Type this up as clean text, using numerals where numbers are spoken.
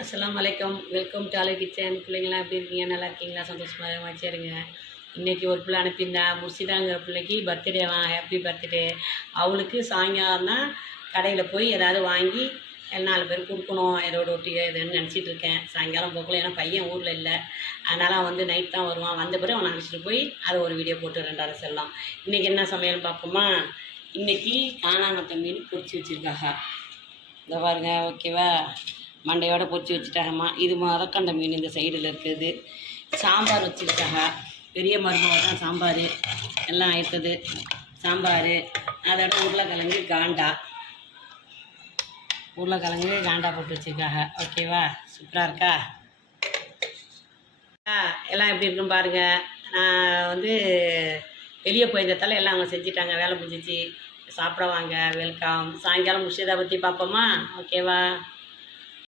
அஸ்ஸலாமு அலைக்கும். Welcome to அலை கிச்சன். பிள்ளைங்களாம் எப்படி இருக்கீங்க? நல்லா இருக்கீங்களா? சந்தோஷமாக வச்சுருங்க. இன்றைக்கி ஒரு பிள்ளை அனுப்பியிருந்தேன். முர்ஷிதாங்கிற பிள்ளைக்கு பர்த்டேவான். Happy birthday. அவளுக்கு சாயங்காலம் தான் கடையில் போய் ஏதாவது வாங்கி 4 பேர் கொடுக்கணும், ஏதோ ரொட்டி எதுன்னு நினச்சிட்டு இருக்கேன். சாயங்காலம் போகல, ஏன்னா பையன் ஊரில் இல்லை. அதனால் அவன் வந்து நைட் தான் வருவான். வந்த பிறகு அவனை அழைச்சிட்டு போய் அதை ஒரு வீடியோ போட்டு 2 செல்லலாம். இன்றைக்கி என்ன சமையல் பார்ப்போமா? இன்றைக்கி காணாங்கத்தை மீன் பொரிச்சு வச்சுருக்காங்க. இந்த பாருங்க, ஓகேவா? மண்டையோடு பொரிச்சு வச்சுட்டாங்கம்மா. இது மதக்கண்ட மீன் இந்த சைடில் இருக்குது. சாம்பார் வச்சுருக்காங்க. பெரிய மருமக தான் சாம்பார் எல்லாம் ஆயிட்டது. சாம்பார் அதோட உருளைக்கிழங்கு காண்டா போட்டு வச்சுருக்காங்க. ஓகேவா? சூப்பராக இருக்கா? எல்லாம் எப்படி இருக்குன்னு பாருங்கள். நான் வந்து வெளியே போயிருந்ததால எல்லாம் அவங்க செஞ்சுட்டாங்க. வேலை முடிஞ்சிச்சு. சாப்பிட வாங்க. வெல்கம். சாயங்காலம் முர்ஷிதா பற்றி பார்ப்போமா? ஓகேவா?